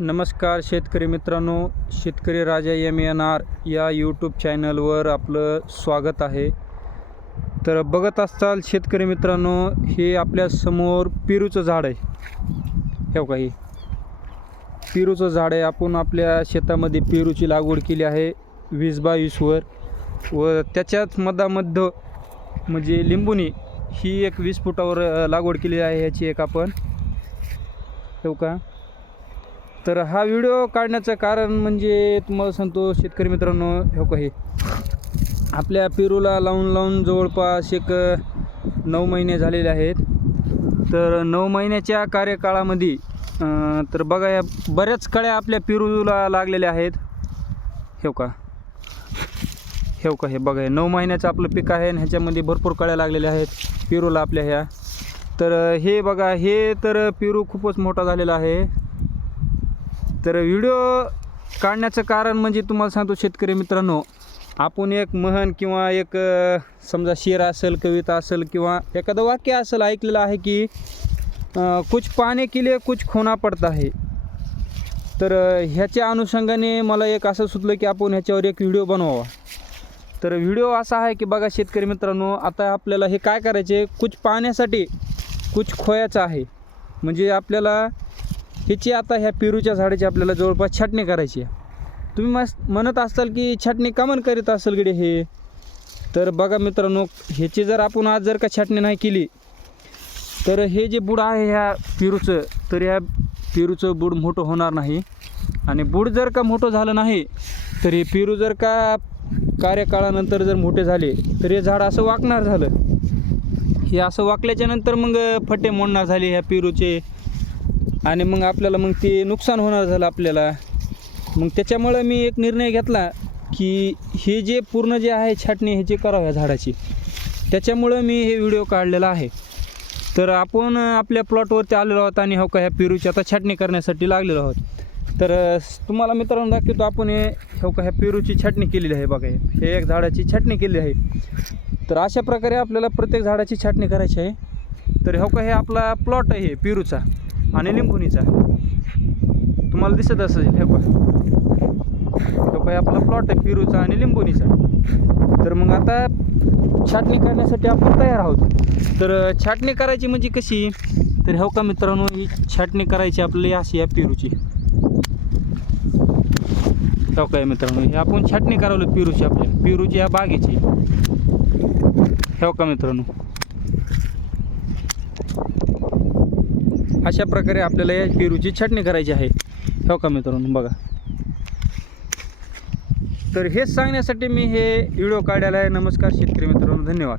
नमस्कार शेतकरी मित्रांनो, शेतकरी राजा MNR या यूट्यूब चॅनलवर आपलं स्वागत आहे। तर बघत असताल शेतकरी मित्रांनो, हे आपल्या समोर पेरूचं झाड आहे। हे काही पेरूचं झाड आहे। आपण आपल्या शेतामध्ये पेरूची लागवड केली आहे 20-22 वर, व त्याच्याच मधामध्ये म्हणजे लिंबुनी ही एक 20 फुटावर लागवड केली आहे। ह्याची एक आपण का तर हा व्हिडिओ काढण्याचं कारण म्हणजे तुम्हाला सांगतो शेतकरी मित्रांनो, हो का, हे आपल्या पेरूला लावून जवळपास एक 9 महिने झालेले आहेत। तर 9 महिन्याच्या कार्यकाळामध्ये तर बघा, या बऱ्याच कळ्या आपल्या पेरूला लागलेल्या आहेत। हो का, हे बघा, 9 महिन्याचं आपलं पीक आहे आणि ह्याच्यामध्ये भरपूर कळ्या लागलेल्या आहेत पेरूला आपल्या ह्या। तर हे बघा, हे तर पेरू खूपच मोठा झालेला आहे। तर व्हिडिओ काढण्याचं कारण म्हणजे तुम्हाला सांगतो शेतकरी मित्रांनो, आपण एक म्हण किंवा एक समजा शेर असेल, कविता असेल किंवा एखादं वाक्य असेल ऐकलेलं आहे की कुछ पाने के लिए कुछ खोना पडता है। तर ह्याच्या अनुषंगाने मला एक असं सुचलं की आपण ह्याच्यावर एक व्हिडिओ बनवावा। तर व्हिडिओ असा आहे की बघा शेतकरी मित्रांनो, आता आपल्याला हे काय करायचे, कुछ पाण्यासाठी कुछ खोयाचं आहे। म्हणजे आपल्याला ह्याची आता ह्या पेरूच्या झाडाची आपल्याला जवळपास छाटणी करायची आहे। तुम्ही म्हणत असाल की छाटणी का म्हणून करीत असाल गडे हे, तर बघा मित्रांनो, ह्याची जर आपण आज जर का छाटणी नाही केली तर हे जे बुड आहे ह्या पेरूचं, तर ह्या पेरूचं बुड मोठं होणार नाही। आणि बुड जर का मोठं झालं नाही तर हे पेरू जर का कार्यकाळानंतर जर मोठे झाले तर हे झाड असं वाकणार झालं। हे असं वाकल्याच्या नंतर मग फटे मोडणार झाले ह्या पेरूचे, आणि मग आपल्याला मग ते नुकसान होणार झालं आपल्याला। मग त्याच्यामुळं मी एक निर्णय घेतला की हे जे पूर्ण जे आहे छाटणी ह्याची करावं ह्या झाडाची। त्याच्यामुळं मी हे व्हिडिओ काढलेला आहे। तर आपण आपल्या प्लॉटवरती आलेलो आहोत आणि हो का, ह्या पेरूची आता छाटणी करण्यासाठी लागलेलो आहोत। तर तुम्हाला मित्रांनो दाखवतो, आपण हे हो का, ह्या पेरूची छाटणी केलेली आहे। बघा, हे एक झाडाची छाटणी केलेली आहे। तर अशा प्रकारे आपल्याला प्रत्येक झाडाची छाटणी करायची आहे। तर हो का, हे आपला प्लॉट आहे पेरूचा आणि लिंबुनीचा, तुम्हाला दिसत असेल। हे काय आपला प्लॉट आहे पेरूचा आणि लिंबुनीचा। तर मग आता छाटणी करण्यासाठी आपण तयार आहोत। तर छाटणी करायची म्हणजे कशी, तर हो का मित्रांनो, ही छाटणी करायची आपल्याला अशी या पेरूची। हो काय मित्रांनो, हे आपण छाटणी करावलं पेरूची, आपल्या पेरूची या बागेची। हो का मित्रांनो, अशा प्रकारे आपल्याला या पेरूची छाटणी करायची आहे। हो का मित्रांनो, बघा, तर हेच सांगण्यासाठी मी हे व्हिडिओ काढलेला आहे। नमस्कार शेतकरी मित्रांनो, धन्यवाद।